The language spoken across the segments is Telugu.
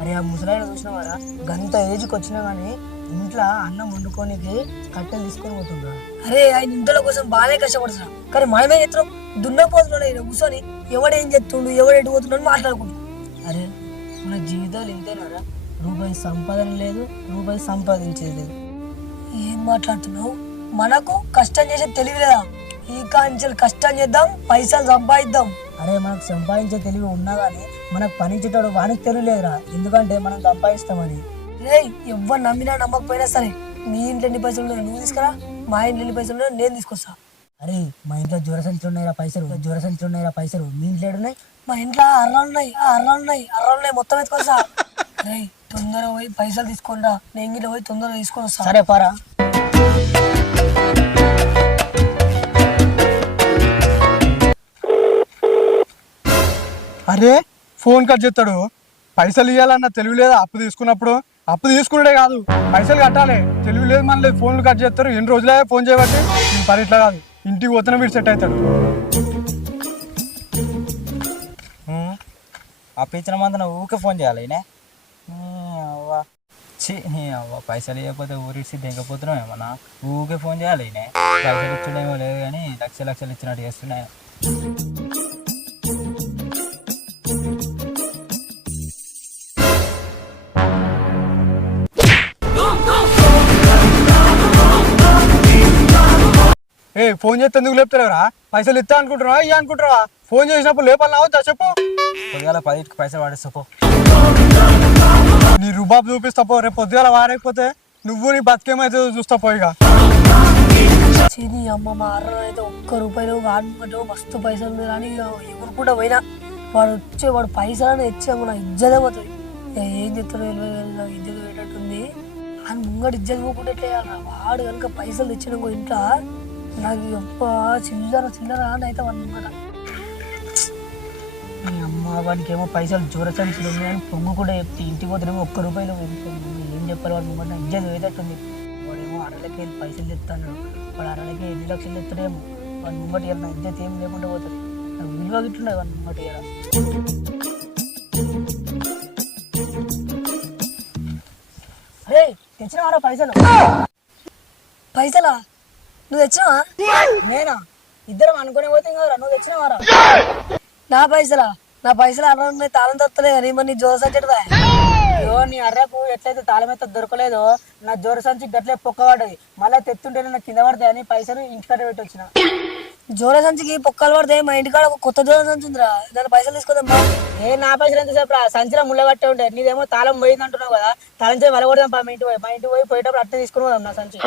అరే ఆ ముసలాయన చూసినావారా? గంత ఏజ్కి వచ్చినా కానీ ఇంట్లో అన్నం వండుకోనికి కట్టెలు తీసుకొని పోతుండ్రా. అరే ఆయన ఇంట్లో కోసం బాగానే కష్టపడుతున్నా కానీ మనమే చెప్తున్నాం దున్నపోతున్నాడు ఆయన కూర్చొని ఎవడేం చెప్తుండు ఎవడు ఎటు పోతున్నాడు మాట్లాడుకుంటున్నాం అరే మన జీవితాలు ఇంతేనారా? రూపాయి సంపాదన లేదు రూపాయి సంపాదించేది లేదు. ఏం మాట్లాడుతున్నావు? మనకు కష్టం చేసే తెలివి లేదా? ఈ కాంచెలు కష్టం చేద్దాం పైసలు సంపాదిద్దాం. అరే మనకు సంపాదించే తెలివి ఉన్నా కానీ మనకు పనిచేటాడు వానికి తెలివి లేదురా. ఎందుకంటే మనం సంపాదిస్తామని రే ఎవరు నమ్మినా నమ్మకపోయినా సరే మీ ఇంట్లో ఎన్ని పైసలు ఉన్నాయో నువ్వు తీసుకురా మా ఇంట్లో ఎన్ని పైసలు ఉన్నాయో నేను తీసుకొస్తా. అరే మా ఇంట్లో జ్వర సంచులు ఉన్నాయిరా పైసలు. జ్వర సంచులు ఉన్నాయిరా పైసలు. మీ ఇంట్లో ఏడున్నాయి? మా ఇంట్లో అర్రాలు ఉన్నాయి ఆ అర్రాలు ఉన్నాయి అర్రాలు ఉన్నాయి మొత్తం ఎత్తుకొస్తా. రే తొందరగా పోయి పైసలు తీసుకోండి నేను ఇంట్లో పోయి తొందరగా తీసుకొని వస్తా. సరే పారా. అరే ఫోన్ కట్ చేస్తాడు. పైసలు ఇవ్వాలన్న తెలివి లేదా అప్పు తీసుకున్నప్పుడు? అప్పు తీసుకున్నాడే కాదు. పైసలు కట్టాలి. తెలివి లేదు మన లేదు ఫోన్లు కట్ చేస్తారు. ఎన్ని రోజులే ఫోన్ చేయబట్టి? పని ఇట్లా కాదు. ఇంటికి పోతేనే వీడు సెట్ అవుతాడు. అప్పించిన మంది నువ్వు ఊకే ఫోన్ చేయాలి ఈయన? అవ్వ. ఛీ నీ అవ్వ. పైసలు ఇవ్వకపోతే ఊరిసి దిగపోతున్నావు ఏమన్నా? ఊకే ఫోన్ చేయాలి ఈయన. పైసలు ఇచ్చుడేమో లేదు కానీ లక్ష లక్షలు ఇచ్చినట్టు చేస్తున్నాయి. ఏ ఫోన్ చేస్తే ఎందుకు లేపుతారా పైసలు ఇస్తా అనుకుంటున్నావా? ఇయ్య అనుకుంటున్నావా? ఫోన్ చేసినప్పుడు లేపాలి అవుతా చెప్పు. పొద్దుగాల పదికి పైసలు వాడేస్తాపో నీ రుబాబు చూపిస్తా పో రేపు పొద్దుగాల వారైపోతే నువ్వు నీ బతికేమైతే చూస్తా పోయిగా ఇక. చిని అమ్మ మా అర్ర అయితే ఒక్క రూపాయలు వాడుకుంటే మస్తు పైసలు ఉంది కానీ ఎవరు కూడా పోయినా. వాడు వచ్చే వాడు పైసలను ఇచ్చాము నా ఇజ్జతే పోతుంది. ఏం చెప్తారో ఇరవై కానీ నాకు ఇజ్జత అని ముంగడు ఇజ్జత పోకుండా ఎట్లా వాడు కనుక పైసలు తెచ్చినాకో ఇంట్లో నాకు ఎప్ప చిల్లర చిల్లర అని అయితే అనమాట మీ అమ్మ వాడికి ఏమో పైసలు జోర ఉన్నాయని పొంగు కూడా చెప్తే ఇంటికి పోతేనేమో ఒక్క రూపాయలు ఏం చెప్పాలి వాడు ముంగట నా ఇజ్జత వేదట్టుంది వాడేమో అరలకి వెళ్ళి పైసలు తెస్తాను వాడు అరలకి ఎన్ని లక్షలు తెస్తాడేమో వాడి ముంగట ఇవ్వాలి నా ఇజ్జత ఏం లేకుండా పోతుంది నాకు విలువ గిట్లుండదు వాడి ముంగట ఇవ్వాలి అరే తెచ్చినావారా పైసలు? పైసలా? నువ్వు తెచ్చినావా? నేనా? ఇద్దరం అనుకునే పోతే కదరా నువ్వు తెచ్చినావారా నా పైసలా? నా పైసలు అర్ర తాళం తత్తలే కానీ మరి నీ జోర సంచడదా అయ్యో నీ అర్రకు ఎట్లయితే తాళం అయితే దొరకలేదో నా జోర సంచి గట్లే పొక్కబడ్డది. మళ్ళీ తెత్తుంటే నా కింద పడతాయి అని పైసలు ఇంటికట్ట పెట్టి వచ్చిన. జోర సంచికి పొక్కలు పడతాయి. మా ఇంటికాడ ఒక కొత్త జోర సంచి ఉందిరా. దాని పైసలు తీసుకోదాం ఏ నా పైసలు ఎంత సేపు సంచిలో ముళ్ళ పట్టే ఉంటే నీదేమో తాళం పోయింది అంటున్నావు కదా. తాళం చేసి వలగొడదాం పా మా ఇంటి పోయి. మా ఇంటికి పోయి పోయేటప్పుడు అట్టే తీసుకుని పోదాం నా సంచి.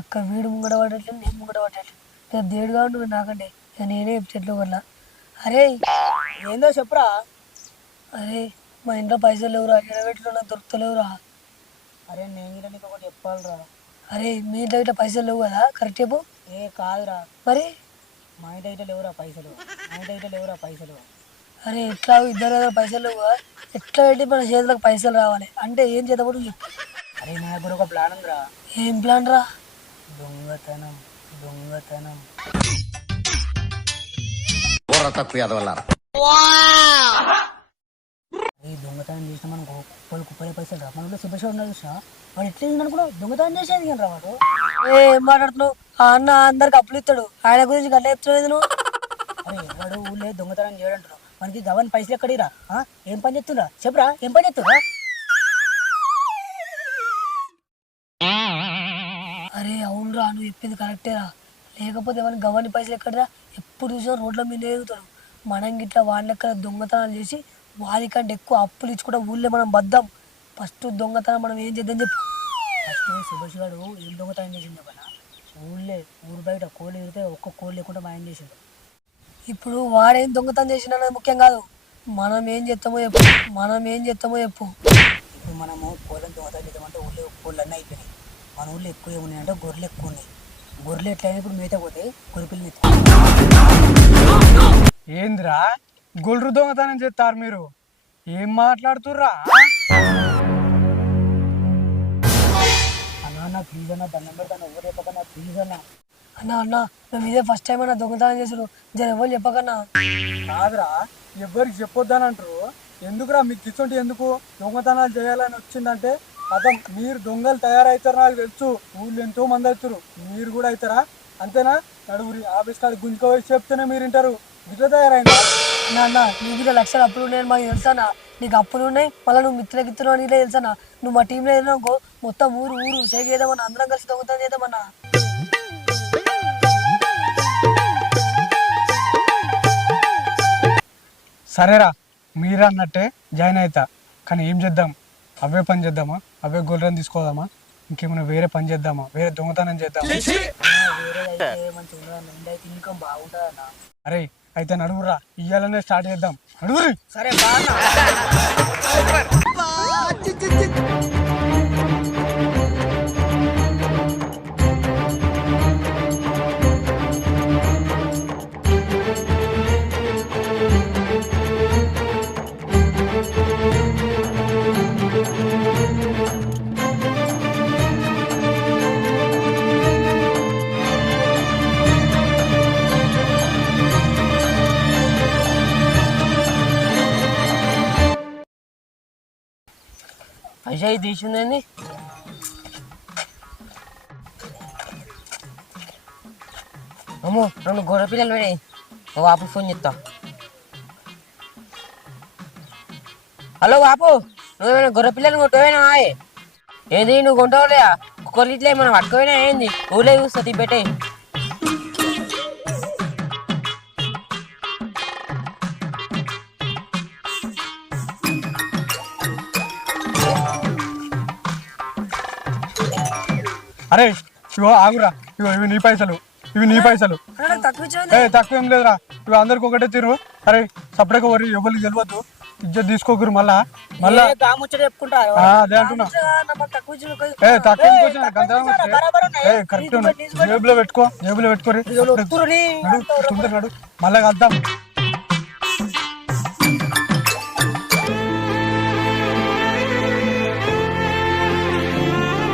ఎక్క వీడు ముంగడ పడట్లేదు నేను ముంగడ పడట్లేదు దేడుగా ఉంటుంది నాకంటే. ఇక నేనే చెట్లు వల్ల అరే ఏందో చెప్పురా. అరే మా ఇంట్లో పైసలు లేవురా. ఎడబెట్లో నాకు దొరుకుతలేవురా. అరే నేను కూడా నీకు ఒకటి చెప్పాలిరా. అరే మీ ఇంట్లో ఇట్లా పైసలు లేవు కదా? కరెక్ట్ చెప్పు. ఏ కాదురా. మరి? మా ఇంట్లో ఇట్లా లేవురా పైసలు? మా ఇంట్లో ఇట్లా లేవురా పైసలు? అరే ఎట్లా ఇద్దరు దగ్గర పైసలు ఎట్లా పెట్టి మన చేతులకు పైసలు రావాలి? అంటే ఏం చేతపడు చెప్పు అరే నా దగ్గర ఒక ప్లాన్ ఉందిరా. ఏం ప్లాన్ రా? దొంగతనం దొంగతనం. తక్కువ ఈ దొంగతనం చేసిన మనకు కుప్పలు కుప్పలే పైసలు రా మనలో శుభ్రష ఉన్నది చూసా వాడు ఎట్లా చేసిండు అనుకో దొంగతనం చేసేది కానీ రా వాడు? ఏం మాట్లాడుతున్నావు? ఆ అన్న అందరికి అప్పులు ఇస్తాడు. ఆయన గురించి గట్ల చెప్తలేదు నువ్వు అరే వాడు ఊళ్ళో దొంగతనం చేయడంటున్నావు మనకి గవన్ పైసలు ఎక్కడిరా? ఏం పని చెప్తున్నా చెప్పురా ఏం పని చెప్తురా అరే అవునురా నువ్వు చెప్పింది కరెక్టేరా లేకపోతే ఎవరిని గవర్ని పైసలు ఎక్కడరా? ఎప్పుడు చూసినా రోడ్ల మీద ఎదుగుతాడు మనం గిట్లా వాళ్ళ లెక్క దొంగతనాలు చేసి వారికంటే ఎక్కువ అప్పులు ఇచ్చుకుంటే ఊళ్ళో మనం బద్దాం. ఫస్ట్ దొంగతనం మనం ఏం చేద్దాం చెప్పు. ఫస్ట్ సుభాష్ గారు ఏం దొంగతనం చేసింది చెప్పనా ఊళ్ళే ఊరు బయట కోళ్ళు ఎగిరితే ఒక్క కోళ్ళు లేకుండా మాయం చేసాడు. ఇప్పుడు వాడేం దొంగతనం చేసినా ముఖ్యం కాదు. మనం ఏం చేస్తామో చెప్పు. మనం ఏం చేస్తామో చెప్పు. ఇప్పుడు మనము కోళ్ళని దొంగతనం చేద్దామంటే ఊళ్ళో కోళ్ళు అన్నీ అయిపోయినాయి. మన ఊళ్ళో ఎక్కువ ఏమున్నాయంటే గొర్రెలు ఎక్కువ ఉన్నాయి. గొర్రెలు ఎట్లయినా ఇప్పుడు మేత పోతే గొర్రె ఏంద్రా? గొల్లు దొంగతనం చేస్తారు మీరు. ఏం మాట్లాడుతుర్రా? అన్నా అన్న ప్లీజ్ అన్న దండం పెడతాను ఎవరు చెప్పకన్నా ప్లీజ్ అన్న. అన్న అన్న మేము ఇదే ఫస్ట్ టైం అన్న దొంగతనం చేసారు జర ఎవరు చెప్పకన్నా? కాదురా ఎవరికి చెప్పొద్దానంటారు. ఎందుకురా మీకు ఇటువంటి ఎందుకు దొంగతనాలు చేయాలని వచ్చిందంటే అర్థం మీరు దొంగలు తయారవుతారు నాకు తెలుసు. ఊళ్ళో ఎంతో మంది అవుతారు మీరు కూడా అవుతారా అంతేనా? నడుగురి ఆఫీస్ కాడ గుంజుకోవచ్చు చెప్తేనే మీరు వింటారు. ఇట్లా తయారైందా? అన్న నీకు ఇలా లక్షల అప్పులు ఉన్నాయని మాకు తెలుసానా నీకు అప్పులు ఉన్నాయి మళ్ళీ నువ్వు ఇస్తున్నావు అని ఇలా తెలుసానా నువ్వు మా టీంలో ఏదైనా మొత్తం ఊరు ఊరు సేవ్ చేద్దామన్నా అందరం కలిసి దొంగతనం చేద్దామన్నా సరేరా మీరు అన్నట్టే జాయిన్ అవుతా కానీ ఏం చేద్దాం? అవే పని చేద్దామా? అవే గొర్రెని తీసుకోదామా ఇంకేమైనా వేరే పని చేద్దామా? వేరే దొంగతనం చేద్దామా? అరే అయితే నడుగురా ఇయ్యాలనే స్టార్ట్ చేద్దాం. నడుగురి సరే బాగా. అజయ్ తీసిందేంది అమ్మో రెండు గొర్రె పిల్లలు పోయినాయి ఓ బాపు ఫోన్ చేస్తా హలో బాపు నువ్వేమైనా గొర్రె పిల్లలు కొట్టుపోయినా ఏంది నువ్వు కొంటావులేదా కుక్కర్లు ఇట్లా ఏమైనా పట్టుకోపోయినా ఏంది ఊళ్ళో చూస్తా తిప్పెట్టే అరే ఇగో ఆగురా. ఇగో ఇవి నీ పైసలు. ఇవి నీ పైసలు. ఏ తక్కువ ఏం లేదురా. ఇవి అందరికి ఒకటే తీరు. అరే సపరేట్గా వరి ఎవరికి తెలియద్దు ఇజ్జత్ తీసుకోకురు మళ్ళా. మళ్ళా అదే అంటున్నా. ఏ తక్కువ కరెక్ట్ జేబులో పెట్టుకో జేబులో పెట్టుకోరి నడు, తొందర నడు. మళ్ళా కలుద్దాం.